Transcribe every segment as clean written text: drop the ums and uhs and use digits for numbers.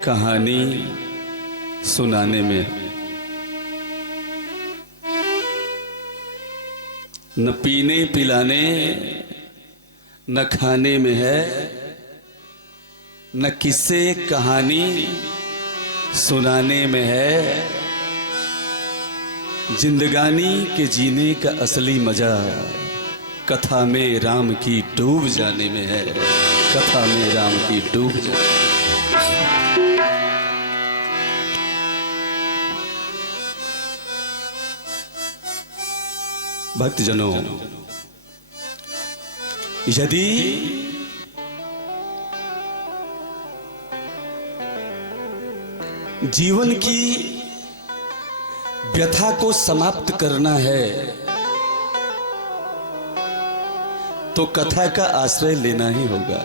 कहानी सुनाने में न पीने पिलाने न खाने में है, न किस्से कहानी सुनाने में है। जिंदगानी के जीने का असली मजा कथा में राम की डूब जाने में है। कथा में राम की डूब जाने। भक्तजनों, यदि जीवन की व्यथा को समाप्त करना है तो कथा का आश्रय लेना ही होगा।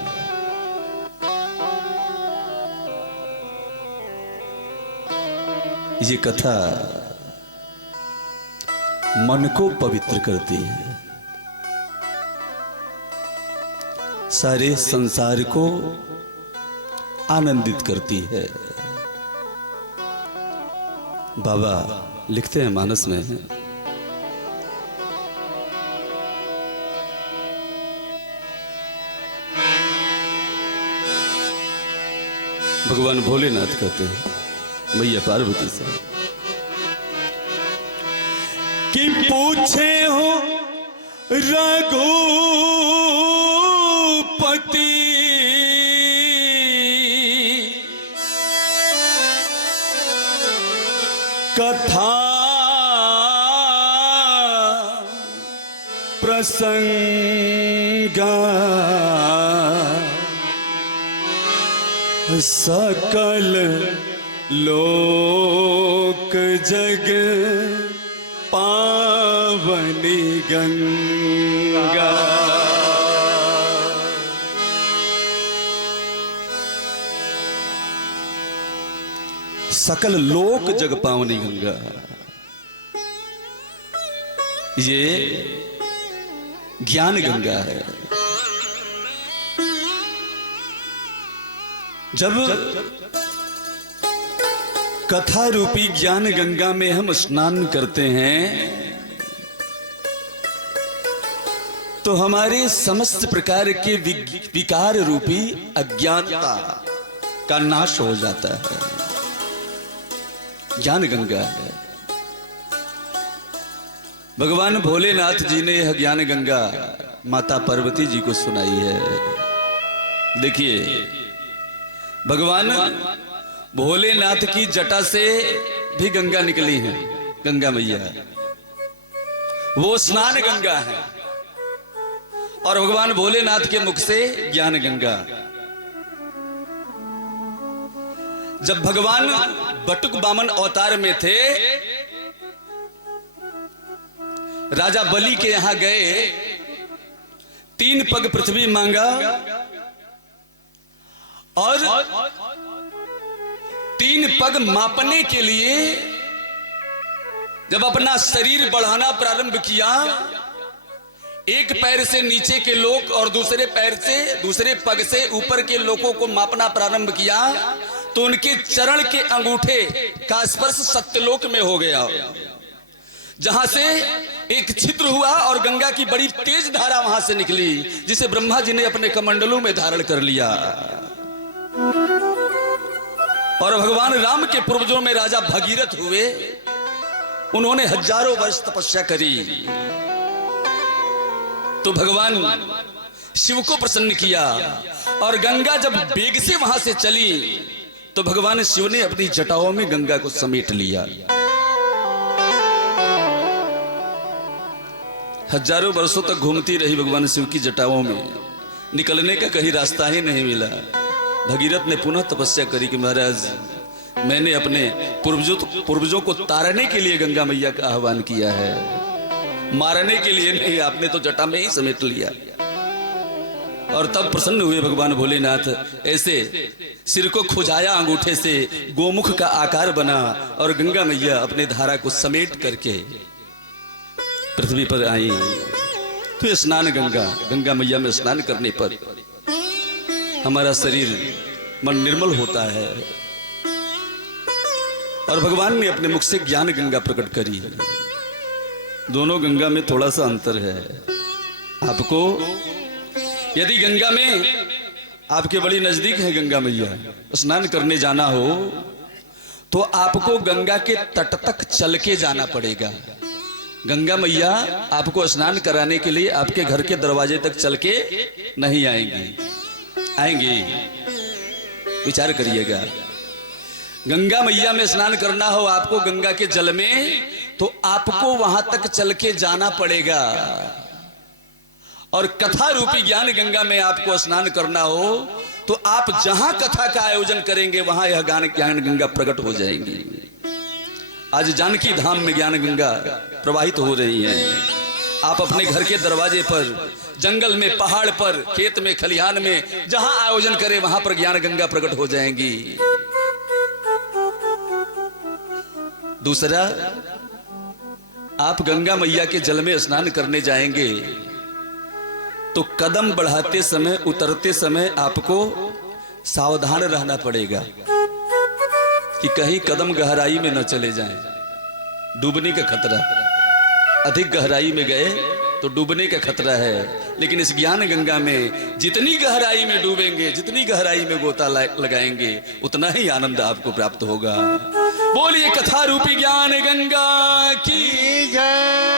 ये कथा मन को पवित्र करती है, सारे संसार को आनंदित करती है। बाबा लिखते हैं मानस में, भगवान भोलेनाथ कहते हैं मैया पार्वती से कि पूछे हो रघुपति कथा प्रसंगा सकल लोक जग पावनी गंगा। सकल लोक जग पावनी गंगा, ये ज्ञान गंगा है। जब कथा रूपी ज्ञान गंगा में हम स्नान करते हैं तो हमारे समस्त प्रकार के विकार रूपी अज्ञानता का नाश हो जाता है। ज्ञान गंगा है। भगवान भोलेनाथ जी ने यह ज्ञान गंगा माता पार्वती जी को सुनाई है। देखिए, भगवान भोलेनाथ की जटा से भी गंगा निकली है। गंगा मैया वो स्नान गंगा है और भगवान भोलेनाथ के मुख से ज्ञान गंगा। जब भगवान बटुक बामन अवतार में थे, राजा बलि के यहां गए, 3 पग पृथ्वी मांगा और 3 पग मापने के लिए जब अपना शरीर बढ़ाना प्रारंभ किया, एक पैर से नीचे के लोग और दूसरे पैर से, दूसरे पग से ऊपर के लोगों को मापना प्रारंभ किया तो उनके चरण के अंगूठे का स्पर्श सत्यलोक में हो गया, जहां से एक छिद्र हुआ और गंगा की बड़ी तेज धारा वहां से निकली, जिसे ब्रह्मा जी ने अपने कमंडलों में धारण कर लिया। और भगवान राम के पूर्वजों में राजा भगीरथ हुए, उन्होंने हजारों वर्ष तपस्या करी तो भगवान शिव को प्रसन्न किया और गंगा जब वेग से वहां से चली तो भगवान शिव ने अपनी जटाओं में गंगा को समेट लिया। हजारों वर्षों तक घूमती रही भगवान शिव की जटाओं में, निकलने का कहीं रास्ता ही नहीं मिला। भगीरथ ने पुनः तपस्या करी कि महाराज, मैंने अपने पूर्वजों को तारने के लिए गंगा मैया का आह्वान किया है, मारने के लिए नहीं। आपने तो जटा में ही समेट लिया। और तब प्रसन्न हुए भगवान भोलेनाथ, ऐसे सिर को खुजाया अंगूठे से, गोमुख का आकार बना और गंगा मैया अपने धारा को समेट करके पृथ्वी पर आई। तो स्नान गंगा मैया में स्नान करने पर हमारा शरीर मन निर्मल होता है, और भगवान ने अपने मुख से ज्ञान गंगा प्रकट करी। दोनों गंगा में थोड़ा सा अंतर है। आपको यदि गंगा में आपके बड़ी नजदीक है गंगा मैया, स्नान करने जाना हो तो आपको गंगा के तट तक चल के जाना पड़ेगा। गंगा मैया आपको स्नान कराने के लिए आपके घर के दरवाजे तक चल के नहीं आएंगी। आएंगी? विचार करिएगा। गंगा मैया में स्नान करना हो आपको गंगा के जल में, तो आपको वहां तक चल के जाना पड़ेगा। और कथा रूपी ज्ञान गंगा में आपको स्नान करना हो तो आप जहां कथा का आयोजन करेंगे वहां यह ज्ञान गंगा प्रकट हो जाएंगी। आज जानकी धाम में ज्ञान गंगा प्रवाहित हो रही है। आप अपने घर के दरवाजे पर, जंगल में, पहाड़ पर, खेत में, खलिहान में, जहां आयोजन करें वहां पर ज्ञान गंगा प्रकट हो जाएंगी। दूसरा, आप गंगा मैया के जल में स्नान करने जाएंगे तो कदम बढ़ाते समय, उतरते समय आपको सावधान रहना पड़ेगा कि कहीं कदम गहराई में न चले जाएं। डूबने का खतरा, अधिक गहराई में गए तो डूबने का खतरा है। लेकिन इस ज्ञान गंगा में जितनी गहराई में डूबेंगे, जितनी गहराई में गोता लगाएंगे, उतना ही आनंद आपको प्राप्त होगा। बोलिए कथा रूपी ज्ञान गंगा की जय।